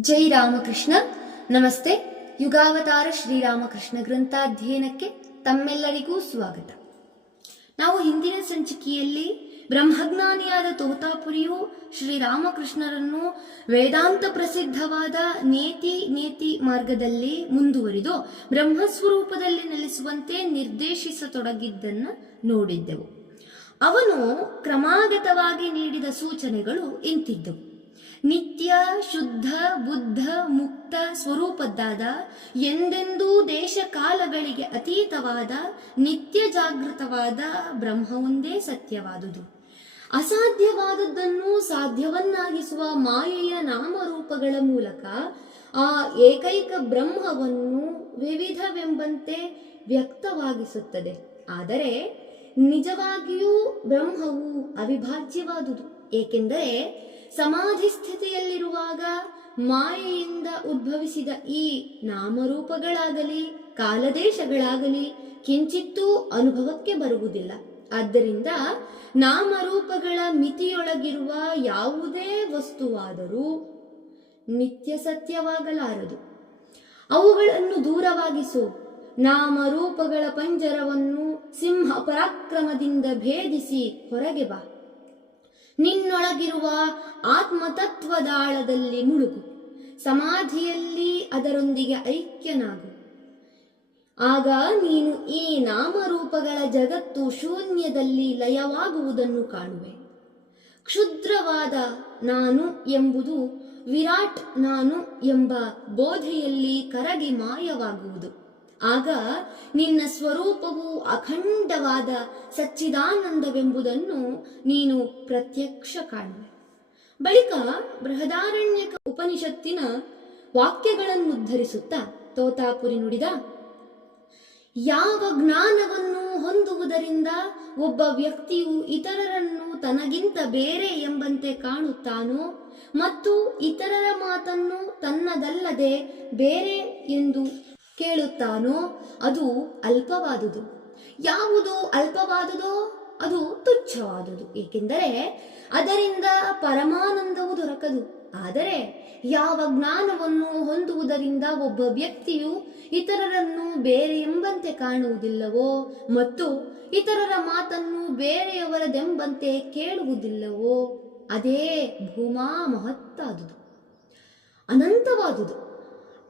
ಜೈ ರಾಮಕೃಷ್ಣ. ನಮಸ್ತೆ. ಯುಗಾವತಾರ ಶ್ರೀರಾಮಕೃಷ್ಣ ಗ್ರಂಥಾಧ್ಯಯನಕ್ಕೆ ತಮ್ಮೆಲ್ಲರಿಗೂ ಸ್ವಾಗತ. ನಾವು ಹಿಂದಿನ ಸಂಚಿಕೆಯಲ್ಲಿ ಬ್ರಹ್ಮಜ್ಞಾನಿಯಾದ ತೋತಾಪುರಿಯು ಶ್ರೀರಾಮಕೃಷ್ಣರನ್ನು ವೇದಾಂತ ಪ್ರಸಿದ್ಧವಾದ ನೇತಿ ನೇತಿ ಮಾರ್ಗದಲ್ಲಿ ಮುಂದುವರಿದು ಬ್ರಹ್ಮಸ್ವರೂಪದಲ್ಲಿ ನೆಲೆಸುವಂತೆ ನಿರ್ದೇಶಿಸತೊಡಗಿದ್ದನ್ನು ನೋಡಿದ್ದೆವು. ಅವನು ಕ್ರಮಾಗತವಾಗಿ ನೀಡಿದ ಸೂಚನೆಗಳು ಇಂತಿದ್ದವು. ನಿತ್ಯ ಶುದ್ಧ, ಬುದ್ಧ, ಮುಕ್ತ ಸ್ವರೂಪದ್ದಾದ, ಎಂದೆಂದೂ ದೇಶ ಕಾಲಗಳಿಗೆ ಅತೀತವಾದ, ನಿತ್ಯ ಜಾಗೃತವಾದ ಬ್ರಹ್ಮವೊಂದೇ ಸತ್ಯವಾದುದು. ಅಸಾಧ್ಯವಾದದ್ದನ್ನು ಸಾಧ್ಯವನ್ನಾಗಿಸುವ ಮಾಯೆಯ ನಾಮರೂಪಗಳ ಮೂಲಕ ಆ ಏಕೈಕ ಬ್ರಹ್ಮವನ್ನು ವಿವಿಧವೆಂಬಂತೆ ವ್ಯಕ್ತವಾಗಿಸುತ್ತದೆ. ಆದರೆ ನಿಜವಾಗಿಯೂ ಬ್ರಹ್ಮವು ಅವಿಭಾಜ್ಯವಾದುದು. ಏಕೆಂದರೆ ಸಮಾಧಿ ಸ್ಥಿತಿಯಲ್ಲಿರುವಾಗ ಮಾಯೆಯಿಂದ ಉದ್ಭವಿಸಿದ ಈ ನಾಮರೂಪಗಳಾಗಲಿ, ಕಾಲದೇಶಗಳಾಗಲಿ ಕಿಂಚಿತ್ತೂ ಅನುಭವಕ್ಕೆ ಬರುವುದಿಲ್ಲ. ಆದ್ದರಿಂದ ನಾಮರೂಪಗಳ ಮಿತಿಯೊಳಗಿರುವ ಯಾವುದೇ ವಸ್ತುವಾದರೂ ನಿತ್ಯ ಸತ್ಯವಾಗಲಾರದು. ಅವುಗಳನ್ನು ದೂರವಾಗಿಸು. ನಾಮರೂಪಗಳ ಪಂಜರವನ್ನು ಸಿಂಹ ಪರಾಕ್ರಮದಿಂದ ಭೇದಿಸಿ ಹೊರಗೆ ಬಾ. ನಿನ್ನೊಳಗಿರುವ ಆತ್ಮತತ್ವದಾಳದಲ್ಲಿ ಮುಳುಗು. ಸಮಾಧಿಯಲ್ಲಿ ಅದರೊಂದಿಗೆ ಐಕ್ಯನಾಗು. ಆಗ ನೀನು ಈ ನಾಮರೂಪಗಳ ಜಗತ್ತು ಶೂನ್ಯದಲ್ಲಿ ಲಯವಾಗುವುದನ್ನು ಕಾಣುವೆ. ಕ್ಷುದ್ರವಾದ ನಾನು ಎಂಬುದು ವಿರಾಟ್ ನಾನು ಎಂಬ ಬೋಧೆಯಲ್ಲಿ ಕರಗಿ ಮಾಯವಾಗುವುದು. ಆಗ ನಿನ್ನ ಸ್ವರೂಪವು ಅಖಂಡವಾದ ಸಚ್ಚಿದಾನಂದವೆಂಬುದನ್ನು ನೀನು ಪ್ರತ್ಯಕ್ಷ ಕಾಣುವೆ ಬಳಿಕ ಬೃಹದಾರಣ್ಯಕ ಉಪನಿಷತ್ತಿನ ವಾಕ್ಯಗಳನ್ನು ಉದ್ಧರಿಸುತ್ತಾ ತೋತಾಪುರಿ ನುಡಿದ, ಯಾವ ಜ್ಞಾನವನ್ನು ಹೊಂದುವುದರಿಂದ ಒಬ್ಬ ವ್ಯಕ್ತಿಯು ಇತರರನ್ನು ತನಗಿಂತ ಬೇರೆ ಎಂಬಂತೆ ಕಾಣುತ್ತಾನೋ ಮತ್ತು ಇತರರ ಮಾತನ್ನು ತನ್ನದಲ್ಲದೆ ಬೇರೆ ಎಂದು ಕೇಳುತ್ತಾನೋ ಅದು ಅಲ್ಪವಾದುದು. ಯಾವುದು ಅಲ್ಪವಾದುದೋ ಅದು ತುಚ್ಛವಾದುದು. ಏಕೆಂದರೆ ಅದರಿಂದ ಪರಮಾನಂದವು ದೊರಕದು. ಆದರೆ ಯಾವ ಜ್ಞಾನವನ್ನು ಹೊಂದುವುದರಿಂದ ಒಬ್ಬ ವ್ಯಕ್ತಿಯು ಇತರರನ್ನು ಬೇರೆ ಎಂಬಂತೆ ಕಾಣುವುದಿಲ್ಲವೋ ಮತ್ತು ಇತರರ ಮಾತನ್ನು ಬೇರೆಯವರದೆಂಬಂತೆ ಕೇಳುವುದಿಲ್ಲವೋ, ಅದೇ ಭೂಮಾ ಮಹತ್ತಾದುದು, ಅನಂತವಾದುದು.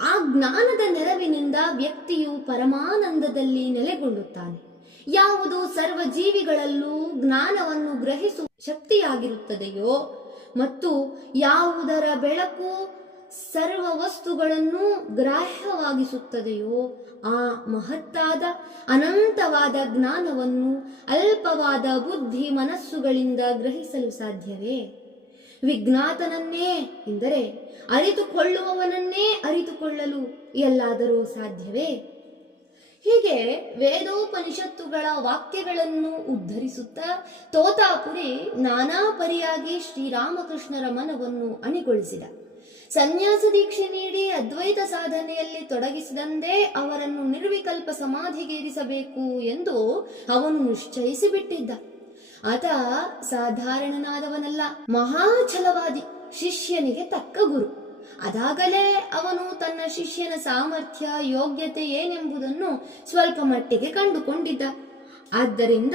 ಆ ಜ್ಞಾನದ ನೆರವಿನಿಂದ ವ್ಯಕ್ತಿಯು ಪರಮಾನಂದದಲ್ಲಿ ನೆಲೆಗೊಳ್ಳುತ್ತಾನೆ ಯಾವುದು ಸರ್ವ ಜೀವಿಗಳಲ್ಲೂ ಜ್ಞಾನವನ್ನು ಗ್ರಹಿಸುವ ಶಕ್ತಿಯಾಗಿರುತ್ತದೆಯೋ, ಮತ್ತು ಯಾವುದರ ಬೆಳಕು ಸರ್ವ ವಸ್ತುಗಳನ್ನು ಗ್ರಾಹ್ಯವಾಗಿಸುತ್ತದೆಯೋ, ಆ ಮಹತ್ತಾದ, ಅನಂತವಾದ ಜ್ಞಾನವನ್ನು ಅಲ್ಪವಾದ ಬುದ್ಧಿ ಮನಸ್ಸುಗಳಿಂದ ಗ್ರಹಿಸಲು ಸಾಧ್ಯವೇ? ವಿಜ್ಞಾತನನ್ನೇ ಎಂದರೆ ಅರಿತುಕೊಳ್ಳುವವನನ್ನೇ ಅರಿತುಕೊಳ್ಳಲು ಎಲ್ಲಾದರೂ ಸಾಧ್ಯವೇ? ಹೀಗೆ ವೇದೋಪನಿಷತ್ತುಗಳ ವಾಕ್ಯಗಳನ್ನು ಉದ್ಧರಿಸುತ್ತಾ ತೋತಾಪುರಿ ನಾನಾ ಪರಿಯಾಗಿ ಶ್ರೀರಾಮಕೃಷ್ಣರ ಮನವನ್ನು ಅಣಿಗೊಳಿಸಿದ. ಸನ್ಯಾಸ ದೀಕ್ಷೆ ನೀಡಿ ಅದ್ವೈತ ಸಾಧನೆಯಲ್ಲಿ ತೊಡಗಿಸಿದಂದೇ ಅವರನ್ನು ನಿರ್ವಿಕಲ್ಪ ಸಮಾಧಿಗೇರಿಸಬೇಕು ಎಂದು ಅವನು ನಿಶ್ಚಯಿಸಿ ಬಿಟ್ಟಿದ್ದ ಆತ ಸಾಧಾರಣನಾದವನಲ್ಲ ಮಹಾಛಲವಾದಿ ಶಿಷ್ಯನಿಗೆ ತಕ್ಕ ಗುರು. ಅದಾಗಲೇ ಅವನು ತನ್ನ ಶಿಷ್ಯನ ಸಾಮರ್ಥ್ಯ, ಯೋಗ್ಯತೆ ಏನೆಂಬುದನ್ನು ಸ್ವಲ್ಪ ಮಟ್ಟಿಗೆ ಕಂಡುಕೊಂಡಿದ್ದ. ಆದ್ದರಿಂದ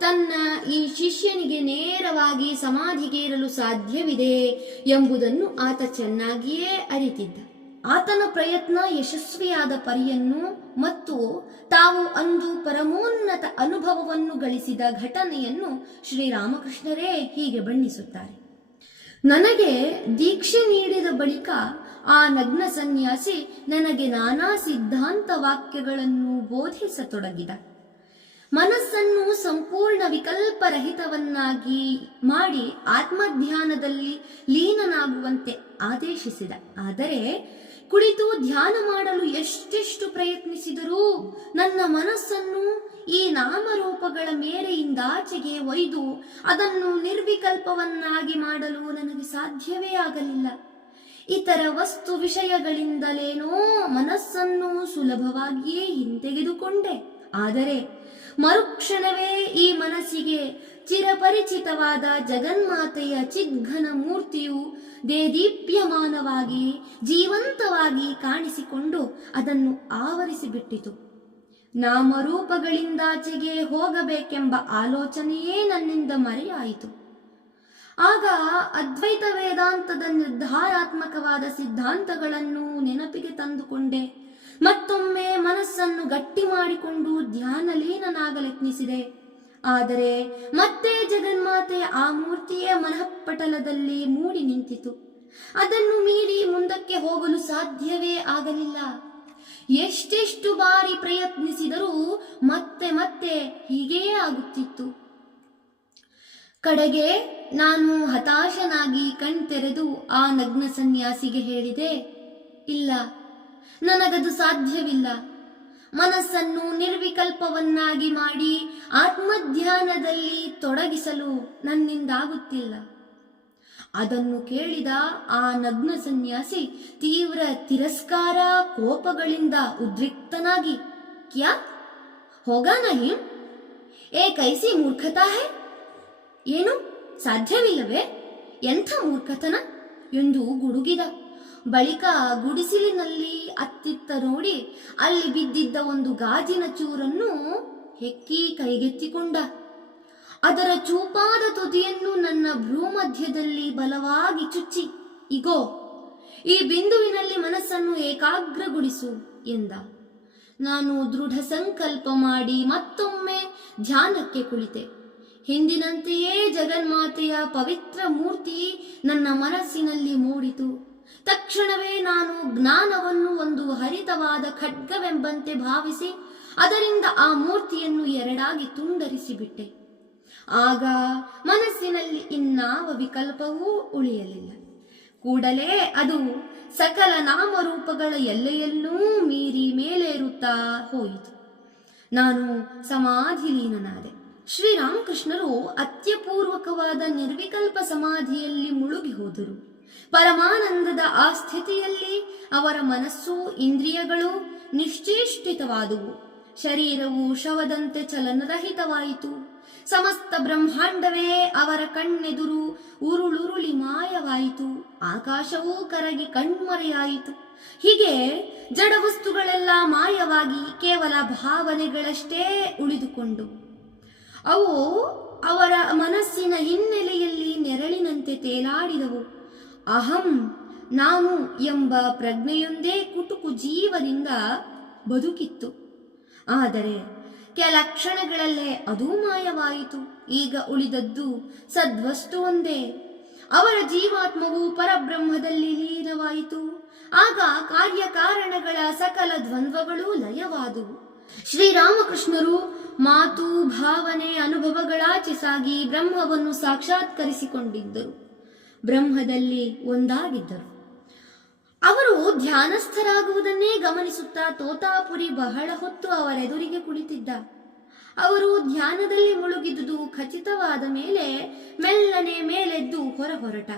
ತನ್ನ ಈ ಶಿಷ್ಯನಿಗೆ ನೇರವಾಗಿ ಸಮಾಧಿಗೇರಲು ಸಾಧ್ಯವಿದೆ ಎಂಬುದನ್ನು ಆತ ಚೆನ್ನಾಗಿಯೇ ಅರಿತಿದ್ದ. ಆತನ ಪ್ರಯತ್ನ ಯಶಸ್ವಿಯಾದ ಪರಿಯನ್ನು ಮತ್ತು ತಾವು ಅಂದು ಪರಮೋನ್ನತ ಅನುಭವವನ್ನು ಗಳಿಸಿದ ಘಟನೆಯನ್ನು ಶ್ರೀರಾಮಕೃಷ್ಣರೇ ಹೀಗೆ ಬಣ್ಣಿಸುತ್ತಾರೆ. ನನಗೆ ದೀಕ್ಷೆ ನೀಡಿದ ಬಳಿಕ ಆ ನಗ್ನ ಸನ್ಯಾಸಿ ನನಗೆ ನಾನಾ ಸಿದ್ಧಾಂತ ವಾಕ್ಯಗಳನ್ನು ಬೋಧಿಸತೊಡಗಿದ. ಮನಸ್ಸನ್ನು ಸಂಪೂರ್ಣ ವಿಕಲ್ಪರಹಿತವನ್ನಾಗಿ ಮಾಡಿ ಆತ್ಮಧ್ಯಾನದಲ್ಲಿ ಲೀನನಾಗುವಂತೆ ಆದೇಶಿಸಿದ. ಆದರೆ ಕುಳಿತು ಧ್ಯಾನ ಮಾಡಲು ಎಷ್ಟೆಷ್ಟು ಪ್ರಯತ್ನಿಸಿದರೂ ನನ್ನ ಮನಸ್ಸನ್ನು ಈ ನಾಮರೂಪಗಳ ಮೇರೆಯಿಂದಾಚೆಗೆ ಒಯ್ದು ಅದನ್ನು ನಿರ್ವಿಕಲ್ಪವನ್ನಾಗಿ ಮಾಡಲು ನನಗೆ ಸಾಧ್ಯವೇ ಆಗಲಿಲ್ಲ. ಇತರ ವಸ್ತು ವಿಷಯಗಳಿಂದಲೇನೋ ಮನಸ್ಸನ್ನು ಸುಲಭವಾಗಿಯೇ ಹಿಂತೆಗೆದುಕೊಂಡೆ. ಆದರೆ ಮರುಕ್ಷಣವೇ ಈ ಮನಸ್ಸಿಗೆ ಚಿರಪರಿಚಿತವಾದ ಜಗನ್ಮಾತೆಯ ಚಿದ್ಘನ ಮೂರ್ತಿಯು ದೇದೀಪ್ಯಮಾನವಾಗಿ ಜೀವಂತವಾಗಿ ಕಾಣಿಸಿಕೊಂಡು ಅದನ್ನು ಆವರಿಸಿಬಿಟ್ಟಿತು. ನಾಮರೂಪಗಳಿಂದಾಚೆಗೆ ಹೋಗಬೇಕೆಂಬ ಆಲೋಚನೆಯೇ ನನ್ನಿಂದ ಮರೆಯಾಯಿತು. ಆಗ ಅದ್ವೈತ ವೇದಾಂತದ ನಿರ್ಧಾರಾತ್ಮಕವಾದ ಸಿದ್ಧಾಂತಗಳನ್ನು ನೆನಪಿಗೆ ತಂದುಕೊಂಡೆ. ಮತ್ತೊಮ್ಮೆ ಮನಸ್ಸನ್ನು ಗಟ್ಟಿ ಮಾಡಿಕೊಂಡು ಧ್ಯಾನಲೀನನಾಗಲೆತ್ನಿಸಿದೆ. ಆದರೆ ಮತ್ತೆ ಜಗನ್ಮಾತೆ ಆ ಮೂರ್ತಿಯ ಮನಃಪಟಲದಲ್ಲಿ ಮೂಡಿ ನಿಂತಿತು. ಅದನ್ನು ಮೀರಿ ಮುಂದಕ್ಕೆ ಹೋಗಲು ಸಾಧ್ಯವೇ ಆಗಲಿಲ್ಲ. ಎಷ್ಟೆಷ್ಟು ಬಾರಿ ಪ್ರಯತ್ನಿಸಿದರೂ ಮತ್ತೆ ಮತ್ತೆ ಹೀಗೇ ಆಗುತ್ತಿತ್ತು. ಕಡೆಗೆ ನಾನು ಹತಾಶನಾಗಿ ಕಣ್ತೆರೆದು ಆ ನಗ್ನ ಸನ್ಯಾಸಿಗೆ ಹೇಳಿದೆ, ಇಲ್ಲ, ನನಗದು ಸಾಧ್ಯವಿಲ್ಲ. ಮನಸ್ಸನ್ನು ನಿರ್ವಿಕಲ್ಪವನ್ನಾಗಿ ಮಾಡಿ ಆತ್ಮಧ್ಯಾನದಲ್ಲಿ ತೊಡಗಿಸಲು ನನ್ನಿಂದಾಗುತ್ತಿಲ್ಲ. ಅದನ್ನು ಕೇಳಿದ ಆ ನಗ್ನ ಸನ್ಯಾಸಿ ತೀವ್ರ ತಿರಸ್ಕಾರ ಕೋಪಗಳಿಂದ ಉದ್ರಿಕ್ತನಾಗಿ, ಕ್ಯಾ? ಹೋಗಾನ ನಹಿ ಏ ಕೈಸಿ ಮೂರ್ಖತಾ ಹೇ? ಏನು ಸಾಧ್ಯವಿಲ್ಲವೇ? ಎಂಥ ಮೂರ್ಖತನ? ಎಂದು ಗುಡುಗಿದ. ಬಳಿಕ ಗುಡಿಸಿಲಿನಲ್ಲಿ ಅತ್ತಿತ್ತ ನೋಡಿ ಅಲ್ಲಿ ಬಿದ್ದಿದ್ದ ಒಂದು ಗಾಜಿನ ಚೂರನ್ನು ಹೆಕ್ಕಿ ಕೈಗೆತ್ತಿಕೊಂಡ. ಅದರ ಚೂಪಾದ ತುದಿಯನ್ನು ನನ್ನ ಭ್ರೂಮಧ್ಯದಲ್ಲಿ ಬಲವಾಗಿ ಚುಚ್ಚಿ, ಇಗೋ, ಈ ಬಿಂದುವಿನಲ್ಲಿ ಮನಸ್ಸನ್ನು ಏಕಾಗ್ರಗೊಳಿಸು ಎಂದ. ನಾನು ದೃಢ ಸಂಕಲ್ಪ ಮಾಡಿ ಮತ್ತೊಮ್ಮೆ ಧ್ಯಾನಕ್ಕೆ ಕುಳಿತೆ. ಹಿಂದಿನಂತೆಯೇ ಜಗನ್ಮಾತೆಯ ಪವಿತ್ರ ಮೂರ್ತಿ ನನ್ನ ಮನಸ್ಸಿನಲ್ಲಿ ಮೂಡಿತು. ತಕ್ಷಣವೇ ನಾನು ಜ್ಞಾನವನ್ನು ಒಂದು ಹರಿತವಾದ ಖಡ್ಗವೆಂಬಂತೆ ಭಾವಿಸಿ ಅದರಿಂದ ಆ ಮೂರ್ತಿಯನ್ನು ಎರಡಾಗಿ ತುಂಡರಿಸಿಬಿಟ್ಟೆ. ಆಗ ಮನಸ್ಸಿನಲ್ಲಿ ಇನ್ನಾವ ವಿಕಲ್ಪವೂ ಉಳಿಯಲಿಲ್ಲ. ಕೂಡಲೇ ಅದು ಸಕಲ ನಾಮರೂಪಗಳ ಎಲ್ಲೆಯಲ್ಲೂ ಮೀರಿ ಮೇಲೇರುತ್ತಾ ಹೋಯಿತು. ನಾನು ಸಮಾಧಿಲೀನನಾದೆ. ಶ್ರೀರಾಮಕೃಷ್ಣರು ಅತ್ಯಪೂರ್ವಕವಾದ ನಿರ್ವಿಕಲ್ಪ ಸಮಾಧಿಯಲ್ಲಿ ಮುಳುಗಿ ಹೋದರು. ಪರಮಾನಂದದ ಆ ಸ್ಥಿತಿಯಲ್ಲಿ ಅವರ ಮನಸ್ಸು ಇಂದ್ರಿಯಗಳು ನಿಶ್ಚೇಷ್ಟಿತವಾದುವು. ಶರೀರವು ಶವದಂತೆ ಚಲನರಹಿತವಾಯಿತು. ಸಮಸ್ತ ಬ್ರಹ್ಮಾಂಡವೇ ಅವರ ಕಣ್ಣೆದುರು ಉರುಳುರುಳಿ ಮಾಯವಾಯಿತು. ಆಕಾಶವೂ ಕರಗಿ ಕಣ್ಮರೆಯಾಯಿತು. ಹೀಗೆ ಜಡ ವಸ್ತುಗಳೆಲ್ಲ ಮಾಯವಾಗಿ ಕೇವಲ ಭಾವನೆಗಳಷ್ಟೇ ಉಳಿದುಕೊಂಡು. ಅವು ಅವರ ಮನಸ್ಸಿನ ಹಿನ್ನೆಲೆಯಲ್ಲಿ ನೆರಳಿನಂತೆ ತೇಲಾಡಿದವು. ಅಹಂ ನಾನು ಎಂಬ ಪ್ರಜ್ಞೆಯೊಂದೇ ಕುಟುಕು ಜೀವದಿಂದ ಬದುಕಿತ್ತು. ಆದರೆ ಕೆಲ ಕ್ಷಣಗಳಲ್ಲೇ ಅದೂ ಮಾಯವಾಯಿತು. ಈಗ ಉಳಿದದ್ದು ಸದ್ವಸ್ತು ಒಂದೇ. ಅವರ ಜೀವಾತ್ಮವು ಪರಬ್ರಹ್ಮದಲ್ಲಿ ಲೀನವಾಯಿತು. ಆಗ ಕಾರ್ಯಕಾರಣಗಳ ಸಕಲ ದ್ವಂದ್ವಗಳೂ ಲಯವಾದುವು. ಶ್ರೀರಾಮಕೃಷ್ಣರು ಮಾತು, ಭಾವನೆ, ಅನುಭವಗಳಾಚೆ ಸಾಗಿ ಬ್ರಹ್ಮವನ್ನು ಸಾಕ್ಷಾತ್ಕರಿಸಿಕೊಂಡಿದ್ದರು. ಬ್ರಹ್ಮದಲ್ಲಿ ಒಂದಾಗಿದ್ದರು. ಅವರು ಧ್ಯಾನಸ್ಥರಾಗುವುದನ್ನೇ ಗಮನಿಸುತ್ತಾ ತೋತಾಪುರಿ ಬಹಳ ಹೊತ್ತು ಅವರೆದುರಿಗೆ ಕುಳಿತಿದ್ದ. ಅವರು ಧ್ಯಾನದಲ್ಲಿ ಮುಳುಗಿದುದು ಖಚಿತವಾದ ಮೇಲೆ ಮೆಲ್ಲನೆ ಮೇಲೆದ್ದು ಹೊರ ಹೊರಟ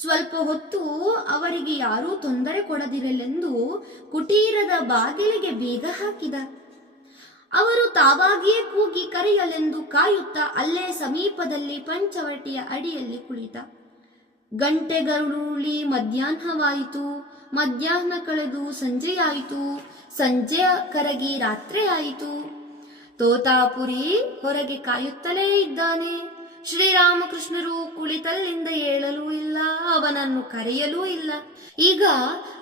ಸ್ವಲ್ಪ ಹೊತ್ತು ಅವರಿಗೆ ಯಾರೂ ತೊಂದರೆ ಕೊಡದಿರಲೆಂದು ಕುಟೀರದ ಬಾಗಿಲಿಗೆ ಬೀಗ ಹಾಕಿದ. ಅವರು ತಾವಾಗಿಯೇ ಕೂಗಿ ಕರೆಯಲೆಂದು ಕಾಯುತ್ತಾ ಅಲ್ಲೇ ಸಮೀಪದಲ್ಲಿ ಪಂಚವಟಿಯ ಅಡಿಯಲ್ಲಿ ಕುಳಿತ. ಗಂಟೆಗರುಳಿ ಮಧ್ಯಾಹ್ನವಾಯಿತು. ಮಧ್ಯಾಹ್ನ ಕಳೆದು ಸಂಜೆಯಾಯಿತು. ಸಂಜೆ ಕರಗಿ ರಾತ್ರಿಯಾಯಿತು ತೋತಾಪುರಿ ಹೊರಗೆ ಕಾಯುತ್ತಲೇ ಇದ್ದಾನೆ. ಶ್ರೀರಾಮಕೃಷ್ಣರು ಕುಳಿತಲ್ಲಿಂದ ಏಳಲೂ ಇಲ್ಲ, ಅವನನ್ನು ಕರೆಯಲೂ ಇಲ್ಲ. ಈಗ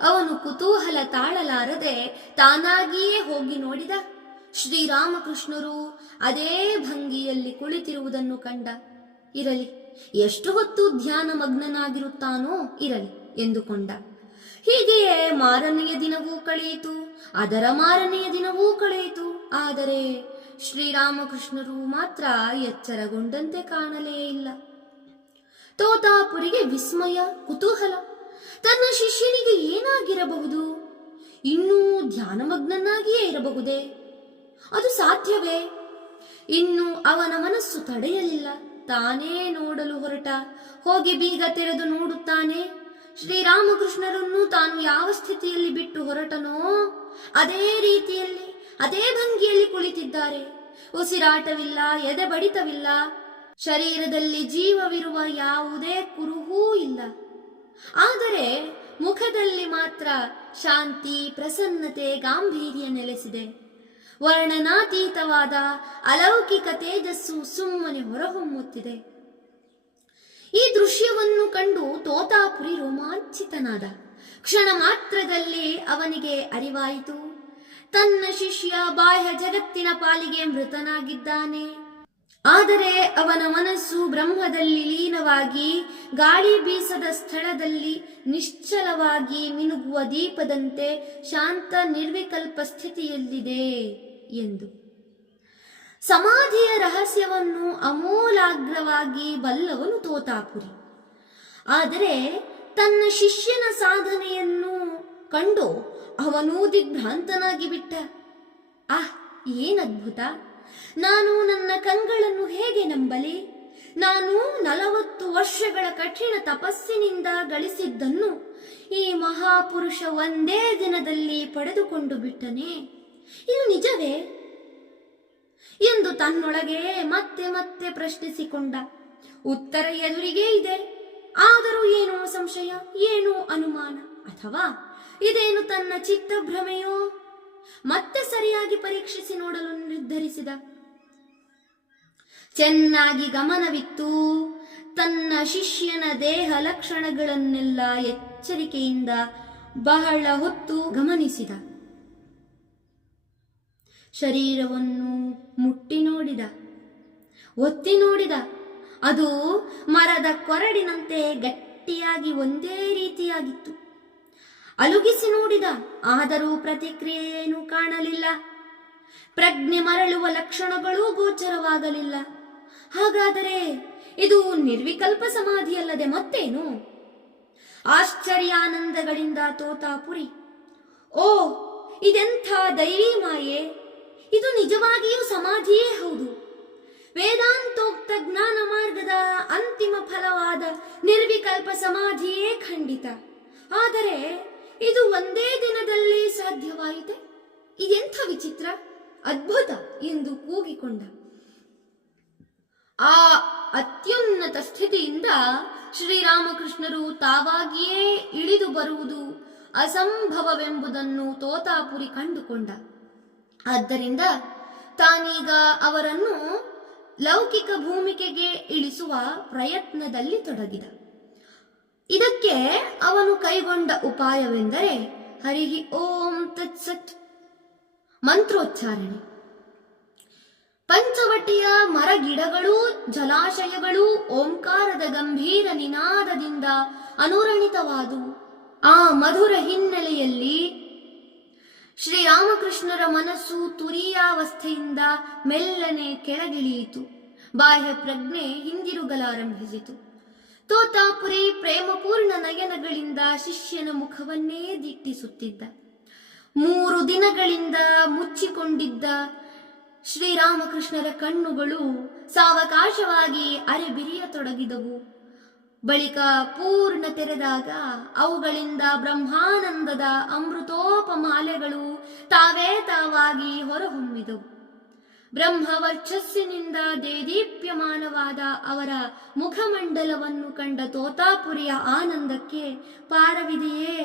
ಅವನು ಕುತೂಹಲ ತಾಳಲಾರದೆ ತಾನಾಗಿಯೇ ಹೋಗಿ ನೋಡಿದ ಶ್ರೀರಾಮಕೃಷ್ಣರು ಅದೇ ಭಂಗಿಯಲ್ಲಿ ಕುಳಿತಿರುವುದನ್ನು ಕಂಡ. ಇರಲಿ ಎಷ್ಟು ಹೊತ್ತು ಧ್ಯಾನ ಮಗ್ನನಾಗಿರುತ್ತಾನೋ ಇರಲಿ ಎಂದುಕೊಂಡ. ಹೀಗೆಯೇ ಮಾರನೆಯ ದಿನವೂ ಕಳೆಯಿತು, ಅದರ ಮಾರನೆಯ ದಿನವೂ ಕಳೆಯಿತು. ಆದರೆ ಶ್ರೀರಾಮಕೃಷ್ಣರು ಮಾತ್ರ ಎಚ್ಚರಗೊಂಡಂತೆ ಕಾಣಲೇ ಇಲ್ಲ. ತೋತಾಪುರಿಗೆ ವಿಸ್ಮಯ, ಕುತೂಹಲ, ತನ್ನ ಶಿಷ್ಯನಿಗೆ ಏನಾಗಿರಬಹುದು? ಇನ್ನೂ ಧ್ಯಾನಮಗ್ನನಾಗಿಯೇ ಇರಬಹುದೇ? ಅದು ಸಾಧ್ಯವೇ? ಇನ್ನು ಅವನ ಮನಸ್ಸು ತಡೆಯಲಿಲ್ಲ. ತಾನೇ ನೋಡಲು ಹೊರಟ. ಹೋಗಿ ಬೀಗ ತೆರೆದು ನೋಡುತ್ತಾನೆ. ಶ್ರೀರಾಮಕೃಷ್ಣರನ್ನು ತಾನು ಯಾವ ಸ್ಥಿತಿಯಲ್ಲಿ ಬಿಟ್ಟು ಹೊರಟನೋ, ಅದೇ ರೀತಿಯಲ್ಲಿ, ಅದೇ ಭಂಗಿಯಲ್ಲಿ ಕುಳಿತಿದ್ದಾರೆ. ಉಸಿರಾಟವಿಲ್ಲ ಎದೆ ಬಡಿತವಿಲ್ಲ ಶರೀರದಲ್ಲಿ ಜೀವವಿರುವ ಯಾವುದೇ ಕುರುಹೂ ಇಲ್ಲ. ಆದರೆ ಮುಖದಲ್ಲಿ ಮಾತ್ರ ಶಾಂತಿ, ಪ್ರಸನ್ನತೆ, ಗಾಂಭೀರ್ಯ ನೆಲೆಸಿದೆ. ವರ್ಣನಾತೀತವಾದ ಅಲೌಕಿಕ ತೇಜಸ್ಸು ಸುಮ್ಮನೆ ಹೊರಹೊಮ್ಮುತ್ತಿದೆ. ಈ ದೃಶ್ಯವನ್ನು ಕಂಡು ತೋತಾಪುರಿ ರೋಮಾಂಚಿತನಾದ. ಕ್ಷಣ ಮಾತ್ರದಲ್ಲಿ ಅವನಿಗೆ ಅರಿವಾಯಿತು. ತನ್ನ ಶಿಷ್ಯ ಬಾಹ್ಯ ಜಗತ್ತಿನ ಪಾಲಿಗೆ ಮೃತನಾಗಿದ್ದಾನೆ. ಆದರೆ ಅವನ ಮನಸ್ಸು ಬ್ರಹ್ಮದಲ್ಲಿ ಲೀನವಾಗಿ, ಗಾಳಿ ಬೀಸದ ಸ್ಥಳದಲ್ಲಿ ನಿಶ್ಚಲವಾಗಿ ಮಿನುಗುವ ದೀಪದಂತೆ ಶಾಂತ ನಿರ್ವಿಕಲ್ಪ ಸ್ಥಿತಿಯಲ್ಲಿದೆ ಎಂದು. ಸಮಾಧಿಯ ರಹಸ್ಯವನ್ನು ಅಮೂಲಾಗ್ರವಾಗಿ ಬಲ್ಲವನು ತೋತಾಪುರಿ. ಆದರೆ ತನ್ನ ಶಿಷ್ಯನ ಸಾಧನೆಯನ್ನು ಕಂಡು ಅವನೂ ದಿಗ್ಭ್ರಾಂತನಾಗಿ ಬಿಟ್ಟ ಆಹ್ ಏನದ್ಭುತ ನಾನು ನನ್ನ ಕಂಗಳನ್ನು ಹೇಗೆ ನಂಬಲಿ? ನಾನು ನಲವತ್ತು ವರ್ಷಗಳ ಕಠಿಣ ತಪಸ್ಸಿನಿಂದ ಗಳಿಸಿದ್ದನ್ನು ಈ ಮಹಾಪುರುಷ ಒಂದೇ ದಿನದಲ್ಲಿ ಪಡೆದುಕೊಂಡು ಬಿಟ್ಟನೆ. ಇದು ನಿಜವೇ? ಎಂದು ತನ್ನೊಳಗೆ ಮತ್ತೆ ಮತ್ತೆ ಪ್ರಶ್ನಿಸಿಕೊಂಡ. ಉತ್ತರ ಎದುರಿಗೇ ಇದೆ. ಆದರೂ ಏನೋ ಸಂಶಯ, ಏನೋ ಅನುಮಾನ, ಅಥವಾ ಇದೇನು ತನ್ನ ಚಿತ್ತಭ್ರಮೆಯೋ ಮತ್ತೆ ಸರಿಯಾಗಿ ಪರೀಕ್ಷಿಸಿ ನೋಡಲು ನಿರ್ಧರಿಸಿದ. ಚೆನ್ನಾಗಿ ಗಮನವಿತ್ತು. ತನ್ನ ಶಿಷ್ಯನ ದೇಹ ಲಕ್ಷಣಗಳನ್ನೆಲ್ಲ ಎಚ್ಚರಿಕೆಯಿಂದ ಬಹಳ ಹೊತ್ತು ಗಮನಿಸಿದ. ಶರೀರವನ್ನು ಮುಟ್ಟಿ ನೋಡಿದ. ಒತ್ತಿ ನೋಡಿದ. ಅದು ಮರದ ಕೊರಡಿನಂತೆ ಗಟ್ಟಿಯಾಗಿ ಒಂದೇ ರೀತಿಯಾಗಿತ್ತು. ಅಲುಗಿಸಿ ನೋಡಿದ, ಆದರೂ ಪ್ರತಿಕ್ರಿಯೆಯೇನು ಕಾಣಲಿಲ್ಲ. ಪ್ರಜ್ಞೆ ಮರಳುವ ಲಕ್ಷಣಗಳೂ ಗೋಚರವಾಗಲಿಲ್ಲ. ಹಾಗಾದರೆ ಇದು ನಿರ್ವಿಕಲ್ಪ ಸಮಾಧಿಯಲ್ಲದೆ ಮತ್ತೇನು? ಆಶ್ಚರ್ಯಾನಂದಗಳಿಂದ ತೋತಾಪುರಿ. ಓ, ಇದೆಂಥ ದೈವಿ ಮಾಯೆ! ಇದು ನಿಜವಾಗಿಯೂ ಸಮಾಧಿಯೇ ಹೌದು. ವೇದಾಂತೋಕ್ತ ಜ್ಞಾನ ಮಾರ್ಗದ ಅಂತಿಮ ಫಲವಾದ ನಿರ್ವಿಕಲ್ಪ ಸಮಾಧಿಯೇ ಖಂಡಿತ. ಆದರೆ ಇದು ಒಂದೇ ದಿನದಲ್ಲಿ ಸಾಧ್ಯವಾಯಿತೆ? ಇದೆಂಥ ವಿಚಿತ್ರ, ಅದ್ಭುತ ಎಂದು ಕೂಗಿಕೊಂಡ. ಆ ಅತ್ಯುನ್ನತ ಸ್ಥಿತಿಯಿಂದ ಶ್ರೀರಾಮಕೃಷ್ಣರು ತಾವಾಗಿಯೇ ಇಳಿದು ಬರುವುದು ಅಸಂಭವವೆಂಬುದನ್ನು ತೋತಾಪುರಿ ಕಂಡುಕೊಂಡ. ಆದ್ದರಿಂದ ತಾನೀಗ ಅವರನ್ನು ಲೌಕಿಕ ಭೂಮಿಕೆಗೆ ಇಳಿಸುವ ಪ್ರಯತ್ನದಲ್ಲಿ ತೊಡಗಿದ. ಇದಕ್ಕೆ ಅವನು ಕೈಗೊಂಡ ಉಪಾಯವೆಂದರೆ ಹರಿಹಿ ಓಂ ತತ್ಸತ್ ಮಂತ್ರೋಚ್ಚಾರಣೆ. ಪಂಚವಟಿಯ ಮರಗಿಡಗಳು, ಜಲಾಶಯಗಳು, ಓಂಕಾರದ ಗಂಭೀರ ನಿನಾದದಿಂದ ಅನುರಣಿತವಾದುವು. ಆ ಮಧುರ ಹಿನ್ನೆಲೆಯಲ್ಲಿ ಶ್ರೀರಾಮಕೃಷ್ಣರ ಮನಸ್ಸು ತುರಿಯಾವಸ್ಥೆಯಿಂದ ಮೆಲ್ಲನೆ ಕೆಳಗಿಳಿಯಿತು. ಬಾಹ್ಯ ಪ್ರಜ್ಞೆ ಹಿಂದಿರುಗಲಾರಂಭಿಸಿತು. ತೋತಾಪುರಿ ಪ್ರೇಮಪೂರ್ಣ ನಯನಗಳಿಂದ ಶಿಷ್ಯನ ಮುಖವನ್ನೇ ದಿಟ್ಟಿಸುತ್ತಿದ್ದ. ಮೂರು ದಿನಗಳಿಂದ ಮುಚ್ಚಿಕೊಂಡಿದ್ದ ಶ್ರೀರಾಮಕೃಷ್ಣರ ಕಣ್ಣುಗಳು ಸಾವಕಾಶವಾಗಿ ಅರೆಬಿರಿಯತೊಡಗಿದವು. ಬಳಿಕ ಪೂರ್ಣ ತೆರೆದಾಗ ಅವುಗಳಿಂದ ಬ್ರಹ್ಮಾನಂದದ ಅಮೃತೋಪಮಾಲೆಗಳು ತಾವೇ ತಾವಾಗಿ ಹೊರಹೊಮ್ಮಿದವು. ಬ್ರಹ್ಮವರ್ಚಸ್ಸಿನಿಂದ ದೇದೀಪ್ಯಮಾನವಾದ ಅವರ ಮುಖಮಂಡಲವನ್ನು ಕಂಡ ತೋತಾಪುರಿಯ ಆನಂದಕ್ಕೆ ಪಾರವಿದೆಯೇ?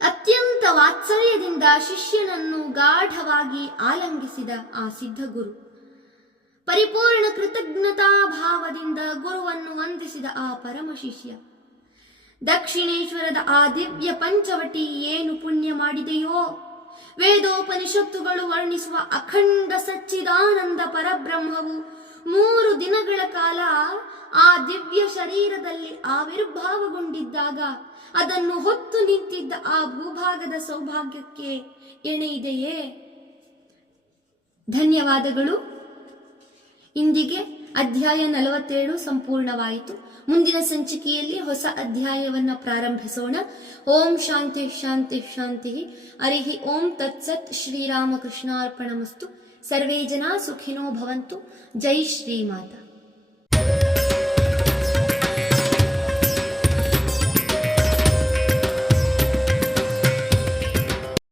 ಅತ್ಯಂತ ವಾತ್ಸಲ್ಯದಿಂದ ಶಿಷ್ಯನನ್ನು ಗಾಢವಾಗಿ ಆಲಂಗಿಸಿದ ಆ ಸಿದ್ಧಗುರು, ಪರಿಪೂರ್ಣ ಕೃತಜ್ಞತಾ ಭಾವದಿಂದ ಗುರುವನ್ನು ವಂದಿಸಿದ ಆ ಪರಮ ಶಿಷ್ಯ, ದಕ್ಷಿಣೇಶ್ವರದ ಆ ದಿವ್ಯ ಪಂಚವಟಿ ಏನು ಪುಣ್ಯ ಮಾಡಿದೆಯೋ? ವೇದೋಪನಿಷತ್ತುಗಳು ವರ್ಣಿಸುವ ಅಖಂಡ ಸಚ್ಚಿದಾನಂದ ಪರಬ್ರಹ್ಮವು ಮೂರು ದಿನಗಳ ಕಾಲ ಆ ದಿವ್ಯ ಶರೀರದಲ್ಲಿ ಆವಿರ್ಭಾವಗೊಂಡಿದ್ದಾಗ ಅದನ್ನು ಹೊತ್ತು ನಿಂತಿದ್ದ ಆ ಭೂಭಾಗದ ಸೌಭಾಗ್ಯಕ್ಕೆ ಎಣೆಯಿದೆಯೇ? ಧನ್ಯವಾದಗಳು. ಇಂದಿಗೆ ಅಧ್ಯಾಯ ನಲವತ್ತೇಳು ಸಂಪೂರ್ಣವಾಯಿತು. ಮುಂದಿನ ಸಂಚಿಕೆಯಲ್ಲಿ ಹೊಸ ಅಧ್ಯಾಯವನ್ನು ಪ್ರಾರಂಭಿಸೋಣ. ಓಂ ಶಾಂತಿ ಶಾಂತಿ ಶಾಂತಿ. ಹರಿಹಿ ಓಂ ತತ್ಸತ್ ಶ್ರೀರಾಮಕೃಷ್ಣಾರ್ಪಣಮಸ್ತು. ಸರ್ವೇ ಜನ ಸುಖಿನೋ ಭವಂತು. ಜೈ ಶ್ರೀಮಾತಾ.